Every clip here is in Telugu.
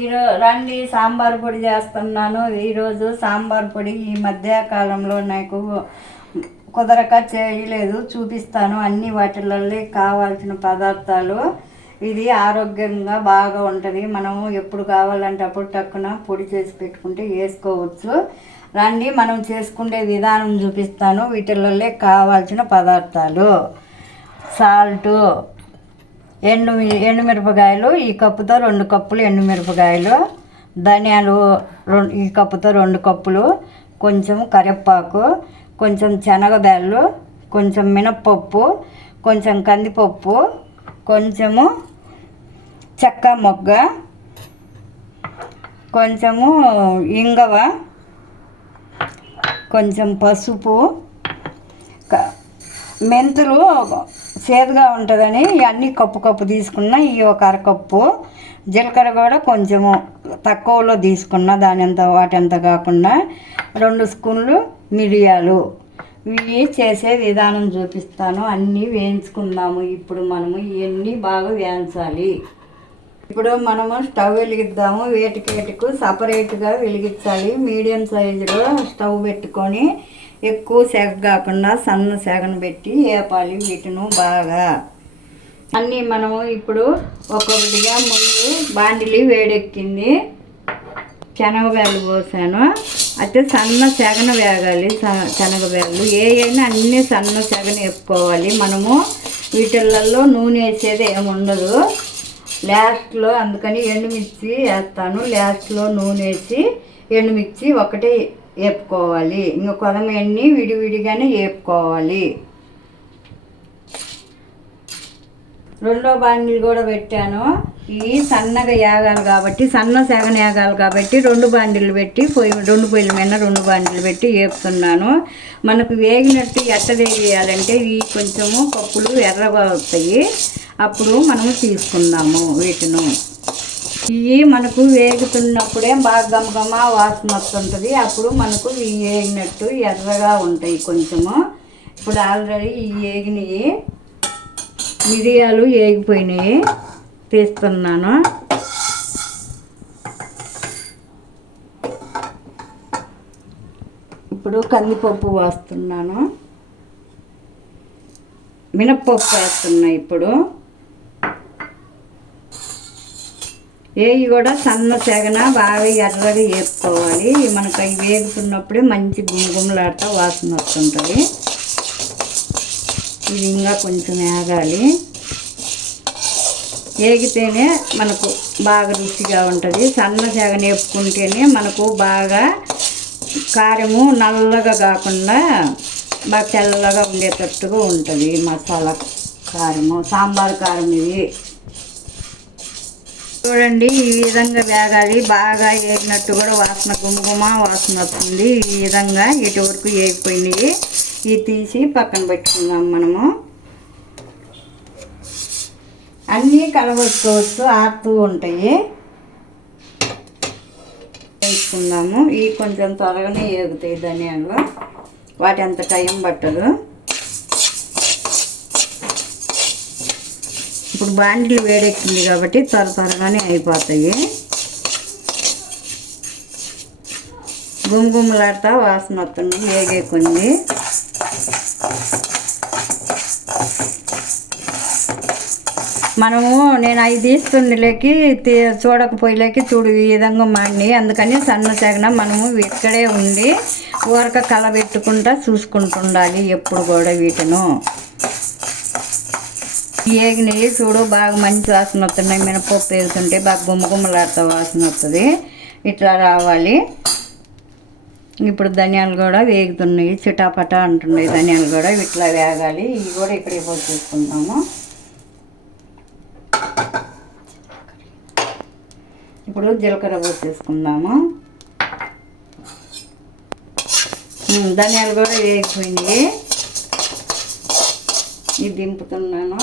ఈరో రండి సాంబార్ పొడి చేస్తున్నాను. ఈరోజు సాంబార్ పొడి ఈ మధ్య కాలంలో నాకు కుదరక చేయలేదు. చూపిస్తాను అన్ని వాటిలలో కావాల్సిన పదార్థాలు. ఇది ఆరోగ్యంగా బాగా ఉంటుంది. మనము ఎప్పుడు కావాలంటే అప్పుడు టక్కున పొడి చేసి పెట్టుకుంటే వేసుకోవచ్చు. రండి మనం చేసుకునే విధానం చూపిస్తాను. వీటిలలో కావాల్సిన పదార్థాలు. సాల్టు. ఎండు ఎండుమిరపకాయలు ఈ కప్పుతో రెండు కప్పులు ఎండుమిరపకాయలు ధనియాలు రెండు ఈ కప్పుతో రెండు కప్పులు కొంచెం కరివేపాకు కొంచెం శనగబెల్లు కొంచెం మినప్పప్పు కొంచెం కందిపప్పు కొంచెము చెక్క మొగ్గ కొంచెము ఇంగవ కొంచెం పసుపు మెంతులు చేదుగా ఉంటుందని ఇవన్నీ కప్పు కప్పు తీసుకున్న ఈ ఒక అరకప్పు. జీలకర్ర కూడా కొంచెము తక్కువలో తీసుకున్న దాని అంత వాటంత కాకుండా. రెండు స్పూన్లు మిరియాలు. ఇవి చేసే విధానం చూపిస్తాను. అన్నీ వేయించుకుందాము. ఇప్పుడు మనము ఇవన్నీ బాగా వేయించాలి. ఇప్పుడు మనము స్టవ్ వెలిగిద్దాము. వేటికి సపరేట్గా వెలిగించాలి. మీడియం సైజులో స్టవ్ పెట్టుకొని ఎక్కువ సెగ కాకుండా సన్న సెగను పెట్టి వేపాలి వీటిను బాగా. అన్నీ మనము ఇప్పుడు ఒక్కొక్కటిగా ముందు బాండిలి వేడెక్కింది. శనగబేళ్ళు పోసాను. అయితే సన్న సెగన వేగాలి స- శనగబేళ్ళు ఏ అయినా అన్నీ సన్న సెగన వేపుకోవాలి. మనము వీటిలలో నూనె వేసేది ఏమి ఉండదు. లాస్ట్లో అందుకని ఎండుమిర్చి వేస్తాను. లాస్ట్లో నూనె వేసి ఎండుమిర్చి ఒకటే వేపుకోవాలి ఇంకా కొదమన్ని విడివిడిగానే వేపుకోవాలి రెండో బాండిల్ కూడా పెట్టాను. ఇవి సన్నగా యాగాలి కాబట్టి సన్న సెగన యాగాలి కాబట్టి రెండు బాండిలు పెట్టి పొయ్యి రెండు పొయ్యిల మీద రెండు బాండిలు పెట్టి వేపుతున్నాను మనకు వేగినట్టు ఎట్ట వేయాలంటే ఇవి కొంచెము పప్పులు ఎర్రగా అవుతాయి అప్పుడు మనము తీసుకుందాము వీటిను. ఇవి మనకు వేగుతున్నప్పుడే బాగా గమగమ వాసన వస్తుంటుంది. అప్పుడు మనకు ఇవి వేగినట్టు ఎర్రగా ఉంటాయి కొంచెము. ఇప్పుడు ఆల్రెడీ ఇవి వేగినవి మిరియాలు వేగిపోయినాయి తీస్తున్నాను. ఇప్పుడు కందిపప్పు వేస్తున్నాను. మినప్పప్పు వేస్తున్నా ఇప్పుడు. వేగి కూడా సన్న సెగన బాగా ఎర్రగా వేసుకోవాలి. మనకు అవి వేగుతున్నప్పుడే మంచి గుమగుమలాడుతూ వాసన వస్తుంటుంది. ఇది ఇంకా కొంచెం వేగాలి. వేగితేనే మనకు బాగా రుచిగా ఉంటుంది. సన్న సెగన వేపుకుంటేనే మనకు బాగా కారము నల్లగా కాకుండా బాగా తెల్లగా ఉండేటట్టుగా ఉంటుంది మసాలా కారము. సాంబార్ కారం ఇది. చూడండి ఈ విధంగా వేగాలి. బాగా వేగినట్టు కూడా వాసన గుమగుమ వాసన వస్తుంది. ఈ విధంగా ఇటు వరకు వేగిపోయినాయి ఇవి తీసి పక్కన పెట్టుకుందాం మనము. అన్నీ కలబెట్టుకోవచ్చు ఆడుతూ ఉంటాయి. వేసుకుందాము. ఇవి కొంచెం త్వరగానే వేగుతాయి ధనియాలు. వాటి అంత టైం పట్టదు. ఇప్పుడు బాండిలు వేడెక్కింది కాబట్టి త్వర త్వరగానే అయిపోతాయి. గుమగుమలాడుతా వాసన వస్తుంది వేగేకుంది మనము నేను అవి తీస్తుండలేకి చూడకపోయేలేకి చూడు ఈ విధంగా మాడిని అందుకని సన్న సగన మనము ఇక్కడే ఉండి ఊరక కలబెట్టుకుంటా చూసుకుంటుండాలి ఎప్పుడు కూడా వీటిను. ఏగినాయి చూడు బాగా మంచి వాసన వస్తున్నాయి మినపప్పు వేస్తుంటే బాగా గుమ్మగుమ్మలాడుతూ వాసన వస్తుంది. ఇట్లా రావాలి. ఇప్పుడు ధనియాలు కూడా వేగుతున్నాయి. చిటాపటా అంటున్నాయి ధనియాలు కూడా. ఇట్లా వేగాలి. ఇవి కూడా ఇక్కడ పోసి చూసుకుందాము. ఇప్పుడు జీలకర్ర పోసేసుకుందాము ధనియాలు కూడా వేగిపోయినాయి. ఇది దింపుతున్నాను.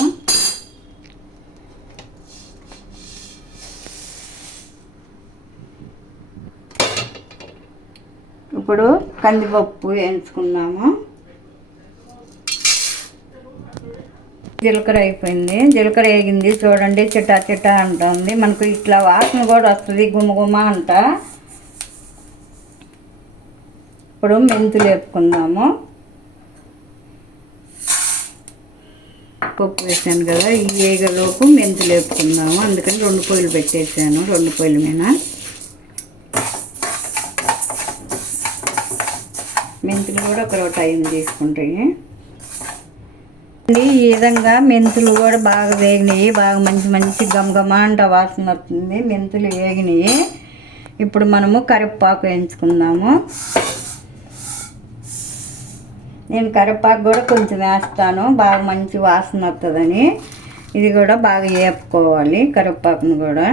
ఇప్పుడు కందిపప్పు వేయించుకున్నాము జీలకర్ర అయిపోయింది. జీలకర్ర వేగింది చూడండి చిట్టా చిట్టా అంటుంది. మనకు ఇట్లా వాసన కూడా వస్తుంది గుమగుమ అంట. ఇప్పుడు మెంతులు వేపుకుందాము. పప్పు వేసాను కదా ఈ వేగలోపు మెంతులు వేపుకుందాము. అందుకని రెండు పొయ్యిలు పెట్టేసాను రెండు పొయ్యిల మీద. మెంతులు కూడా ఒక టైం తీసుకుంటాయి ఈ విధంగా మెంతులు కూడా బాగా వేగినాయి. బాగా మంచి మంచి గమగమ అంట వాసన వస్తుంది. మెంతులు వేగినాయి. ఇప్పుడు మనము కరివేపాకు వేయించుకుందాము. నేను కరివేపాకు కూడా కొంచెం వేస్తాను. బాగా మంచి వాసన వస్తుందని. ఇది కూడా బాగా వేపుకోవాలి కరివేపాకును కూడా.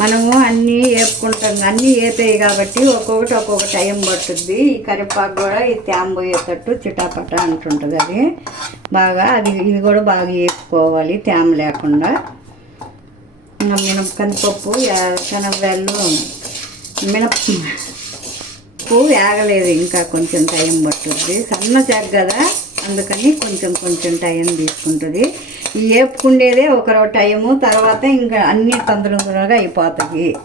మనము అన్నీ వేపుకుంటాం అన్నీ వేపాయి కాబట్టి ఒక్కొక్కటి ఒక్కొక్క టైం పట్టుద్ది ఈ కరివేపాకు కూడా ఈ తేమ పోయేటట్టు చిటాపట అంటుంటుంది అది. బాగా అది ఇది కూడా బాగా వేపుకోవాలి తేమ లేకుండా. మినప కందిపప్పు శనగలు మినప వేగలేదు ఇంకా కొంచెం టైం పట్టుద్ది సన్న చెక్క కదా అందుకని కొంచెం కొంచెం టైం తీసుకుంటుంది. వేపుకుండేదే ఒకరో టైము తర్వాత ఇంకా అన్ని తొందరగా అయిపోతుంది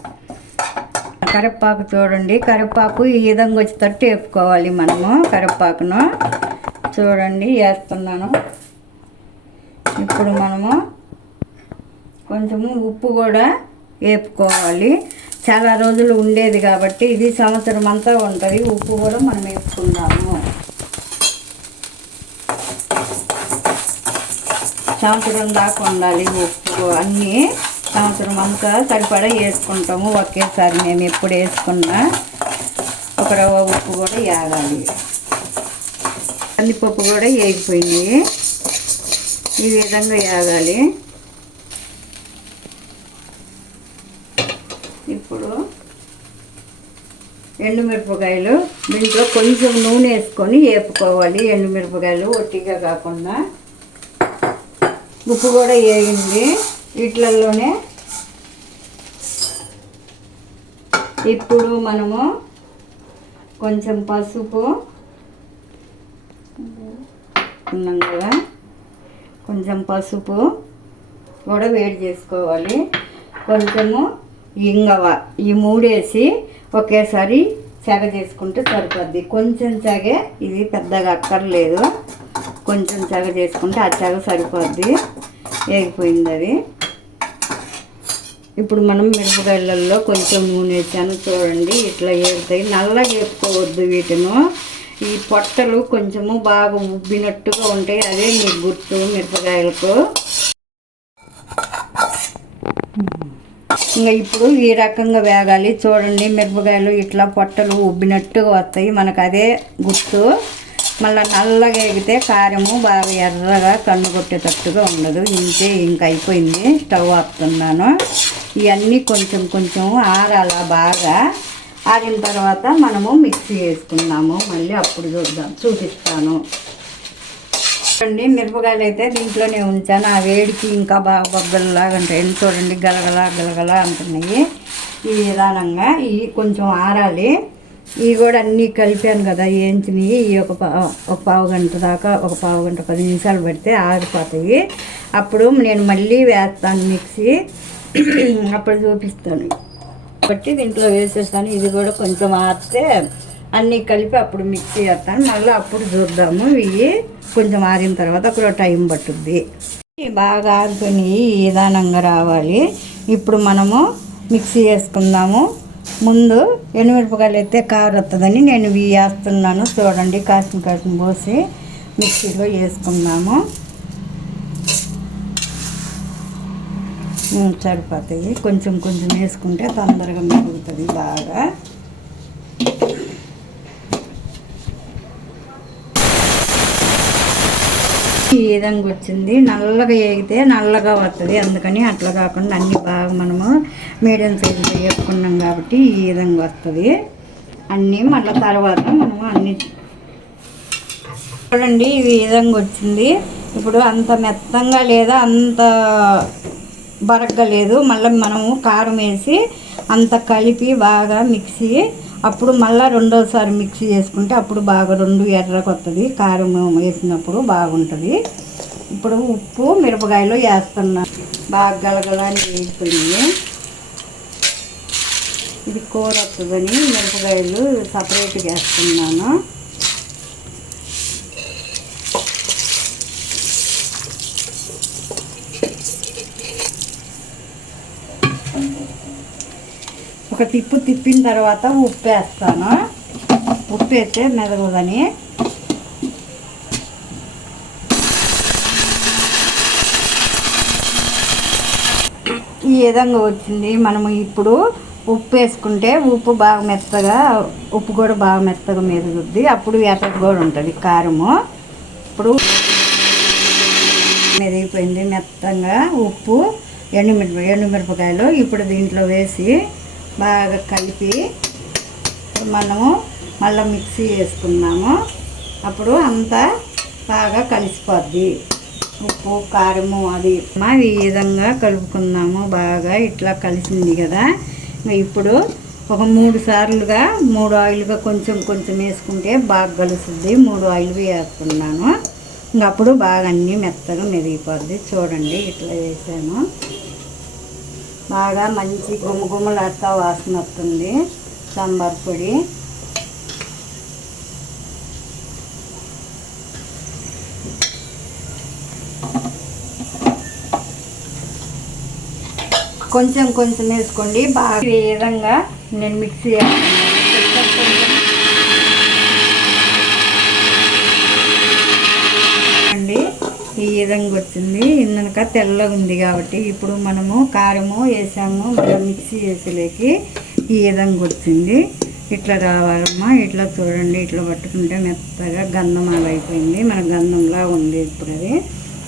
కరివేపాకు చూడండి. కరివేపాకు ఈ విధంగా వచ్చేటట్టు వేపుకోవాలి మనము కరివేపాకును. చూడండి వేస్తున్నాను. ఇప్పుడు మనము కొంచెము ఉప్పు కూడా వేపుకోవాలి. చాలా రోజులు ఉండేది కాబట్టి ఇది సంవత్సరం అంతా ఉంటుంది. ఉప్పు కూడా మనం వేసుకుందాము సంవత్సరం దాకా ఉండాలి ఉప్పు అన్నీ. సంవత్సరం అంతా సరిపడా వేసుకుంటాము. ఒకేసారి మేము ఎప్పుడు వేసుకున్నా ఒక రవ్వ ఉప్పు కూడా వేయాలి కందిపప్పు కూడా వేగిపోయింది ఈ విధంగా వేగాలి ఇప్పుడు ఎండుమిరపకాయలు దీంట్లో కొంచెం నూనె వేసుకొని వేపుకోవాలి. ఎండుమిరపకాయలు ఒట్టిగా కాకుండా ఉప్పు కూడా వేగింది వీటిలలోనే ఇప్పుడు మనము కొంచెం పసుపు ఉన్నాం కదా. కొంచెం పసుపు కూడా వేడి చేసుకోవాలి. కొంచెము ఇంగవ ఈ మూడేసి ఒకేసారి చెగ చేసుకుంటే సరిపోద్ది. కొంచెం చెగే ఇది పెద్దగా అక్కర్లేదు. కొంచెం చెగ చేసుకుంటే ఆ చగ సరిపోద్ది. వేగిపోయింది అది. ఇప్పుడు మనం మిరపకాయలలో కొంచెం నూనె వేసాను చూడండి ఇట్లా వేగుతాయి నల్లగా వేపుకోవద్దు వీటిను. ఈ పొట్టలు కొంచెము బాగా ఉబ్బినట్టుగా ఉంటాయి. అదే మీకు గుర్తు మిరపకాయలకు. ఇంకా ఇప్పుడు ఈ రకంగా వేగాలి. చూడండి మిరపకాయలు ఇట్లా పొట్టలు ఉబ్బినట్టుగా వస్తాయి. మనకు అదే గుర్తు. మళ్ళీ నల్లగా ఎగితే కారము బాగా ఎర్రగా కన్ను కొట్టేటట్టుగా ఉండదు. ఇంతే ఇంక అయిపోయింది. స్టవ్ ఆపుతున్నాను. ఇవన్నీ కొంచెం కొంచెం ఆరాల బాగా ఆరిన తర్వాత మనము మిక్సీ వేసుకున్నాము మళ్ళీ అప్పుడు చూద్దాం. చూపిస్తాను. చూడండి మిరపకాయలు అయితే దీంట్లోనే ఉంచాను. ఆ వేడికి ఇంకా బాగా బొబ్బల్లాగా ఉంటాయి చూడండి. గలగల గలగల అంటున్నాయి. ఈ విధానంగా ఇవి కొంచెం ఆరాలి. ఇవి కూడా అన్నీ కలిపాను కదా వేయించినవి ఈ ఒక ఒక పావు గంట దాకా ఒక పావు గంట పది నిమిషాలు పడితే ఆరిపోతాయి. అప్పుడు నేను మళ్ళీ వేస్తాను మిక్సీ. అప్పుడు చూపిస్తాను. బట్టి దీంట్లో వేసేస్తాను. ఇది కూడా కొంచెం ఆరితే అన్నీ కలిపి అప్పుడు మిక్సీ చేస్తాను మళ్ళీ అప్పుడు చూద్దాము. ఇవి కొంచెం ఆరిన తర్వాత అక్కడ టైం పట్టుద్ది. బాగా ఆరుకొని విధానంగా రావాలి. ఇప్పుడు మనము మిక్సీ వేసుకుందాము. ముందు ఎండుమిరపకాయలు అయితే కారు వస్తుందని నేను ఇవి వేస్తున్నాను. చూడండి కాసిన కాసిన పోసి మిక్సీలో వేసుకున్నాము సరిపోతాయి. కొంచెం కొంచెం వేసుకుంటే తొందరగా మెరుగుతుంది బాగా. ఈ విధంగా వచ్చింది నల్లగా వేగితే నల్లగా వస్తుంది అందుకని అట్లా కాకుండా అన్నీ బాగా మనము మీడియం సైజులో వేసుకున్నాం కాబట్టి ఈ విధంగా వస్తుంది అన్నీ మళ్ళీ తర్వాత మనము అన్ని చూడండి ఈ విధంగా వచ్చింది ఇప్పుడు అంత మెత్తంగా లేదా అంత బరగ్గా లేదు. మళ్ళీ మనము కారం వేసి అంత కలిపి బాగా మిక్సీ అప్పుడు మళ్ళీ రెండోసారి మిక్సీ చేసుకుంటే అప్పుడు బాగా రెండు ఎర్రకు వస్తుంది కారం వేసినప్పుడు బాగుంటుంది. ఇప్పుడు ఉప్పు మిరపకాయలు వేస్తున్నా. బాగా గలగలని వేగిపోయింది ఇది కూర వస్తుందని మిరపకాయలు సపరేట్గా వేస్తున్నాను. ఒక తిప్పు తిప్పిన తర్వాత ఉప్పు వేస్తాను ఉప్పు వేస్తే మెదగదని. ఈ విధంగా వచ్చింది. మనము ఇప్పుడు ఉప్పు వేసుకుంటే ఉప్పు బాగా మెత్తగా ఉప్పు కూడా బాగా మెత్తగా మెరుగుద్ది అప్పుడు ఎర్రటి కూడా ఉంటుంది కారము. ఇప్పుడు మెరిగిపోయింది మెత్తంగా ఉప్పు ఎండుమిరప ఎండుమిరపకాయలు ఇప్పుడు దీంట్లో వేసి బాగా కలిపి మనము మళ్ళీ మిక్సీ వేసుకున్నాము. అప్పుడు అంతా బాగా కలిసిపోద్ది. ఉప్పు కారము అది. మా ఈ విధంగా కలుపుకున్నాము. బాగా ఇట్లా కలిసింది కదా. ఇప్పుడు ఒక మూడు సార్లుగా మూడు ఆయిల్గా కొంచెం కొంచెం వేసుకుంటే బాగా కలుస్తుంది. మూడు ఆయిల్ వేసుకున్నాను. ఇంకా అప్పుడు బాగా అన్నీ మెత్తగా మెరిగిపోద్ది చూడండి ఇట్లా వేసాను. బాగా మంచి గుమ్మ వాసన వస్తుంది. సాంబార్ పొడి. కొంచెం కొంచెం వేసుకోండి. బాగా ఈ విధంగా నేను మిక్స్ చేస్తాను కొంచెం కొంచెం అండి ఈ విధంగా వచ్చింది. ఇందనక తెల్లగా ఉంది కాబట్టి ఇప్పుడు మనము కారము వేసాము మళ్ళీ మిక్సీ చేసేలేకి ఈ విధంగా వచ్చింది. ఇట్లా రావాలమ్మా ఇట్లా చూడండి ఇట్లా పట్టుకుంటే మెత్తగా గంధమాల అయిపోయింది. మన గంధంలా ఉంది ఇప్పుడు అది.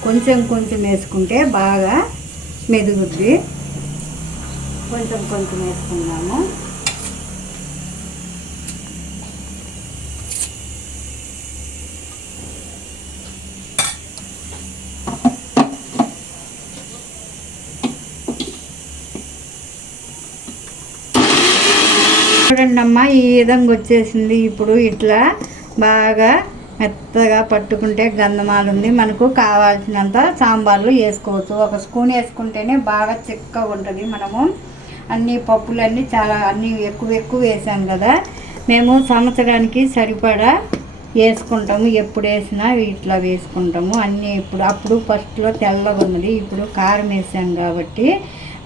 కొంచెం కొంచెం వేసుకుంటే బాగా మెదుగుద్ది. కొంచెం కొంచెం వేసుకున్నాము చూడండి అమ్మా ఈ విధంగా వచ్చేసింది ఇప్పుడు ఇట్లా బాగా మెత్తగా పట్టుకుంటే గంధమాలు ఉంది మనకు కావాల్సినంత సాంబార్లు వేసుకోవచ్చు. ఒక స్పూన్ వేసుకుంటేనే బాగా చిక్కగా ఉంటుంది. మనము అన్ని పప్పులన్నీ చాలా అన్నీ ఎక్కువ ఎక్కువ వేసాం కదా. మేము సంవత్సరానికి సరిపడా వేసుకుంటాము. ఎప్పుడు వేసినా ఇట్లా వేసుకుంటాము. అన్నీ ఇప్పుడు అప్పుడు ఫస్ట్లో తెల్లగా ఉన్నది. ఇప్పుడు కారం వేసాం కాబట్టి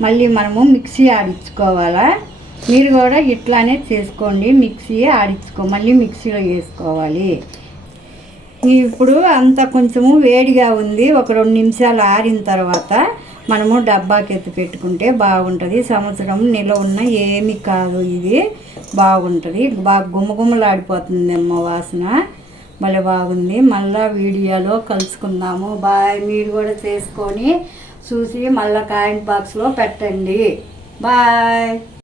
మళ్ళీ మనము మిక్సీ ఆడించుకోవాలా? మీరు కూడా ఇట్లానే చేసుకోండి. మిక్సీ ఆడించుకో మళ్ళీ మిక్సీలో వేసుకోవాలి. ఇప్పుడు అంత కొంచెము వేడిగా ఉంది. ఒక రెండు నిమిషాలు ఆరిన తర్వాత మనము డబ్బాకి ఎత్తి పెట్టుకుంటే బాగుంటుంది. సంవత్సరం నిల ఉన్న ఏమి కాదు ఇది. బాగుంటుంది. బాగా గుమ్మగుమ్మలాడిపోతుంది అమ్మ వాసన. భలే బాగుంది. మళ్ళా వీడియోలో కలుసుకుందాము. బాయ్. మీరు కూడా చేసుకొని చూసి మళ్ళీ కాయిన్ బాక్స్లో పెట్టండి. బాయ్.